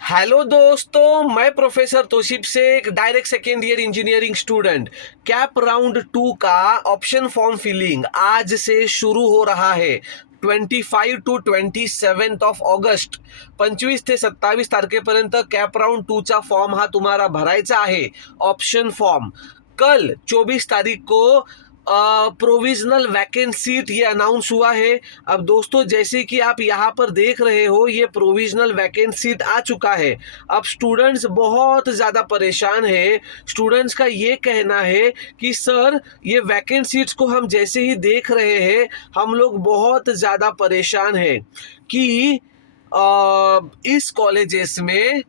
Hello दोस्तों, मैं professor Toshib Shaikh, direct second year engineering student. CAP round 2 का ऑप्शन फॉर्म फिलिंग आज से शुरू हो रहा है। 25 टू 27 ऑफ ऑगस्ट, 25 ते 27 तारखेपर्यंत कॅप राउंड 2 चा फॉर्म हा तुम्हाला भरायचा आहे, ऑप्शन फॉर्म। कल 24 तारीख को प्रोविजनल वैकेंट सीट ये अनाउंस हुआ है। अब दोस्तों, जैसे कि आप यहाँ पर देख रहे हो, ये प्रोविजनल वैकेंट सीट आ चुका है। अब स्टूडेंट्स बहुत ज़्यादा परेशान है। स्टूडेंट्स का ये कहना है कि सर, ये वैकेंट सीट्स को हम जैसे ही देख रहे हैं, हम लोग बहुत ज़्यादा परेशान हैं कि इस कॉलेजेस में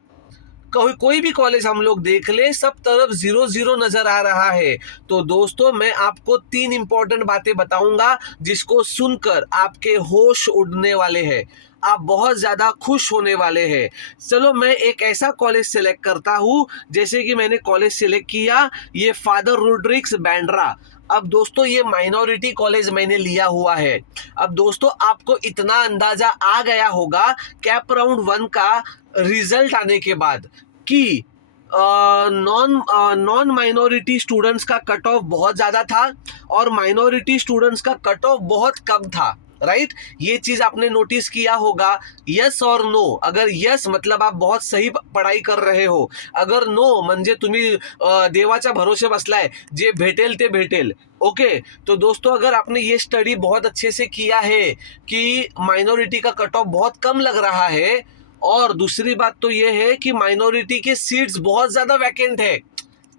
कोई भी कॉलेज हम लोग देख ले, सब तरफ 0-0 नजर आ रहा है। तो दोस्तों, मैं आपको 3 इंपॉर्टेंट बातें बताऊंगा जिसको सुनकर आपके होश उड़ने वाले हैं, आप बहुत ज्यादा खुश होने वाले हैं। चलो, मैं एक ऐसा कॉलेज सिलेक्ट करता हूँ। जैसे कि मैंने कॉलेज सिलेक्ट किया, ये फादर रोड्रिग्स बांद्रा। अब दोस्तों, ये माइनॉरिटी कॉलेज मैंने लिया हुआ है। अब दोस्तों, आपको इतना अंदाजा आ गया होगा कैप राउंड 1 का रिजल्ट आने के बाद कि नॉन माइनॉरिटी स्टूडेंट्स का कट ऑफ बहुत ज़्यादा था और माइनॉरिटी स्टूडेंट्स का कट ऑफ बहुत कम था। राइट, ये चीज आपने नोटिस किया होगा। यस और नो, अगर यस मतलब आप बहुत सही पढ़ाई कर रहे हो, अगर नो म्हणजे तुम्ही देवाच्या भरोसे बसलाय, जे भेटेल ते भेटेल। ओके, तो दोस्तों, अगर आपने ये स्टडी बहुत अच्छे से किया है कि माइनॉरिटी का कट ऑफ बहुत कम लग रहा है, और दूसरी बात तो ये है कि माइनॉरिटी के सीट्स बहुत ज्यादा वैकेंट है,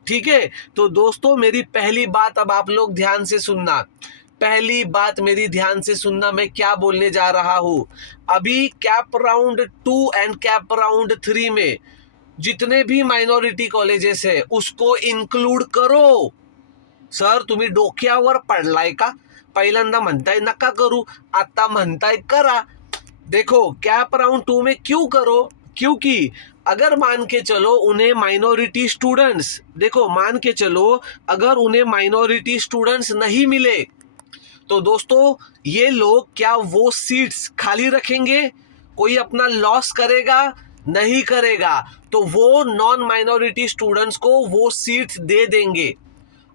ठीक है। तो दोस्तों, मेरी पहली बात अब आप लोग ध्यान से सुनना। पहली बात मेरी ध्यान से सुनना, मैं क्या बोलने जा रहा हूं। अभी cap round 2 and cap round 3 में जितने भी माइनॉरिटी कॉलेजेस है उसको इंक्लूड करो। सर, तुम्ही डोक्यावर पडलाय का? पहिल्यांदा म्हणताय नका करू, आता म्हणताय करा। देखो, कैप राउंड 2 में क्यों करो? क्योंकि अगर मान के चलो उन्हें माइनॉरिटी स्टूडेंट्स, देखो मान के चलो अगर उन्हें माइनॉरिटी स्टूडेंट्स नहीं मिले, तो दोस्तों ये लोग क्या वो सीट्स खाली रखेंगे? कोई अपना लॉस करेगा? नहीं करेगा। तो वो नॉन माइनॉरिटी स्टूडेंट्स को वो सीट्स दे देंगे।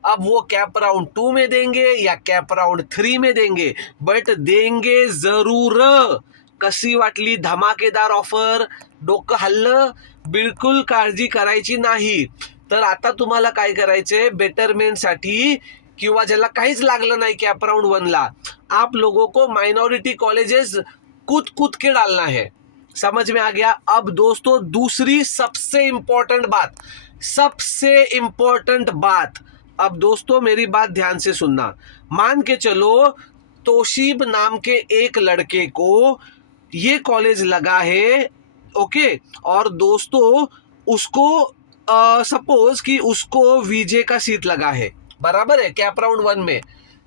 अब वो कैप राउंड 2 में देंगे या कैप राउंड 3 में देंगे, बट देंगे जरूर। कशी वाटली धमाकेदार ऑफर? डोकं हल्लं? बिलकुल काळजी करायची नाही। तर आता तुम्हाला काय करायचंय, बेटरमेंटसाठी किंवा ज्याला काहीच लागलं नाही कॅप राउंड 1 ला, आप लोगों को माइनॉरिटी कॉलेजेस कूद कूद के डालना है। समझ में आ गया? अब दोस्तों, दूसरी सबसे इंपॉर्टेंट बात, अब दोस्तों मेरी बात ध्यान से सुनना। मान के चलो तोशिब नाम के एक लड़के को ये कॉलेज लगा है, ओके, और दोस्तों उसको सपोज कि उसको वीजे का सीट लगा है, बराबर है, कैप राउंड 1 में,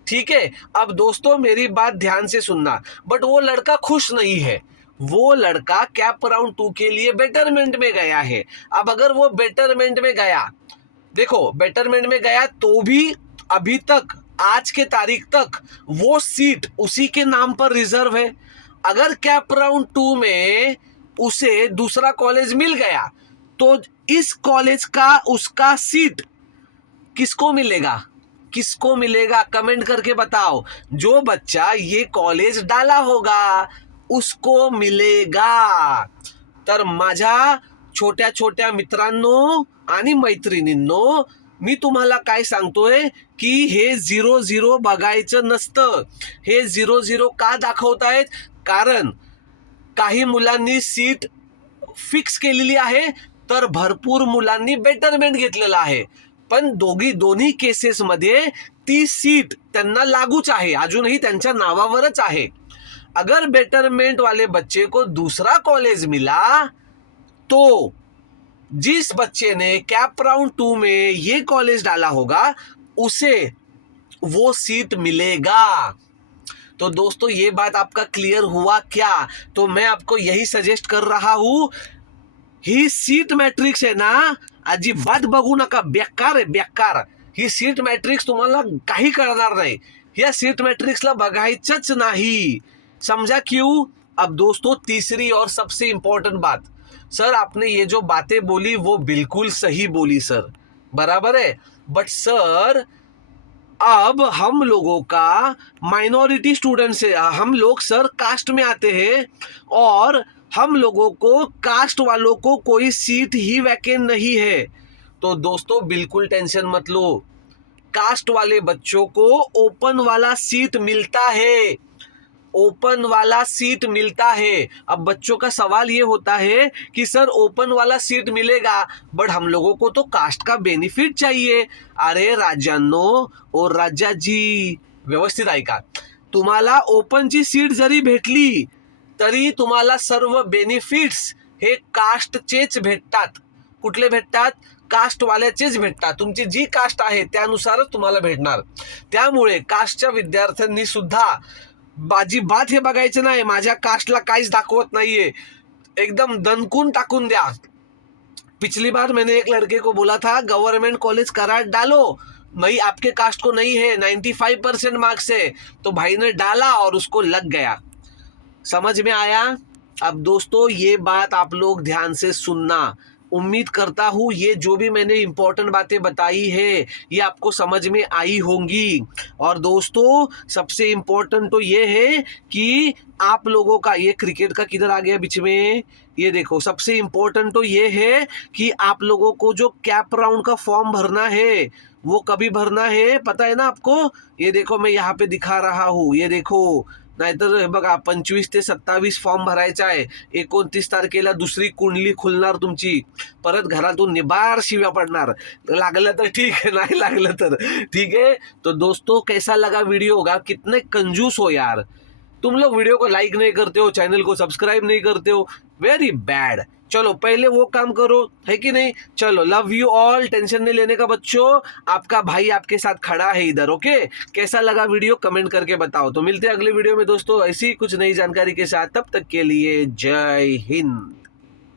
ठीक है। अब दोस्तों मेरी बात ध्यान से सुनना, बट वो लड़का खुश नहीं है। वो लड़का कैप राउंड 2 के लिए बेटरमेंट में गया है। अब अगर वो बेटरमेंट में गया, देखो बेटरमेंट में गया तो भी अभी तक, आज के तारीख तक वो सीट उसी के नाम पर रिजर्व है। अगर कैप राउंड 2 में उसे दूसरा कॉलेज मिल गया, तो इस कॉलेज का उसका सीट किसको मिलेगा? किसको मिलेगा? कमेंट करके बताओ। जो बच्चा ये कॉलेज डाला होगा उसको मिलेगा। तर माझ्या छोट्या छोट्या मित्रांनो आणि मैत्रिणींनो, मी तुम्हाला काय सांगतोय की हे 0-0 बघायचं नसतं। हे 0-0 का दाखवतायत? कारण काही मुलांनी सीट फिक्स केलेली आहे, तर भरपूर मुलांनी बेटरमेंट घेतलेला आहे। पण दोन्ही केसेसमध्ये ती सीट त्यांना लागूच आहे, अजूनही त्यांच्या नावावरच आहे। अगर बेटरमेंट वाले बच्चे को दूसरा कॉलेज मिला, तो जिस बच्चे ने कैप राउंड 2 में ये कॉलेज डाला होगा उसे वो सीट मिलेगा। तो दोस्तों, ये बात आपका क्लियर हुआ क्या? तो मैं आपको यही सजेस्ट कर रहा हूं, ही सीट मॅट्रिक्स आहे ना, अजिबात बघू नका, बेकार आहे, बेकार। ही सीट मॅट्रिक्स तुम्हाला काही कळणार नाही, या सीट मॅट्रिक्सला बघायचंच नाही। समजा क्यों? अब दोस्तों तीसरी और सबसे इंपॉर्टेंट बात, सर आपने ये जो बातें बोली वो बिल्कुल सही बोली सर, बराबर है, बट सर अब हम लोगों का माइनॉरिटी स्टूडेंट से हम लोग सर कास्ट में आते हैं और हम लोगों को कास्ट वालों को कोई सीट ही वैकेंट नहीं है। तो दोस्तों बिल्कुल टेंशन मत लो, कास्ट वाले बच्चों को ओपन वाला सीट मिलता है, ओपन वाला सीट मिलता है। अब बच्चों का सवाल ये होता है कि सर ओपन वाला सीट मिलेगा बट हम लोगों को तो कास्ट का बेनिफिट चाहिए। अरे राजांनो और राजाजी व्यवस्थित ऐका, तुम्हाला ओपनची सीट जरी भेटली तरी तुम्हाला सर्व बेनिफिट्स हे कास्टचेच भेटतात। कुठले भेटतात? कास्टवाल्याचेच भेटतात, तुमची जी कास्ट आहे त्यानुसारच तुम्हाला भेटणार। त्यामुळे कास्टच्या विद्यार्थ्यांनी सुद्धा अजिबात हे बघायचं नाही माझ्या कास्टला काहीच दाखवत नाहीये, एकदम दणकून टाकून द्या। पिछली बार मैंने एक लड़के को बोला था गवर्नमेंट कॉलेज करार डालो, भाई आपके कास्ट को नहीं है, 95% मार्क्स है, तो भाई ने डाला और उसको लग गया। समझ में आया? अब दोस्तों ये बात आप लोग ध्यान से सुनना, उम्मीद करता हूँ ये जो भी मैंने इंपॉर्टेंट बातें बताई है ये आपको समझ में आई होंगी। और दोस्तों सबसे इम्पोर्टेंट तो ये है कि आप लोगों का ये क्रिकेट का किधर आ गया बीच में, ये देखो, सबसे इम्पोर्टेंट तो ये है कि आप लोगों को जो कैप राउंड का फॉर्म भरना है वो कभी भरना है पता है ना आपको? ये देखो मैं यहाँ पे दिखा रहा हूँ, ये देखो, नाहीतर बघा 25 ते 27 फॉर्म भरायचा आहे, 29 तारखेला दुसरी कुंडली खुलणार तुमची, परत घरातून निबार शिव्या पडणार, लागलं तर ठीक है, नाही लागलं तर ठीक है। तो दोस्तों कैसा लगा वीडियो होगा, कितने कंजूस हो यार तुम लोग, वीडियो को लाइक नहीं करते हो, चैनल को सब्सक्राइब नहीं करते हो, वेरी बैड। चलो पहले वो काम करो, है कि नहीं? चलो लव यू ऑल, टेंशन नहीं लेने का बच्चों, आपका भाई आपके साथ खड़ा है इधर। ओके, कैसा लगा वीडियो कमेंट करके बताओ। तो मिलते हैं अगले वीडियो में दोस्तों ऐसी कुछ नई जानकारी के साथ, तब तक के लिए जय हिंद।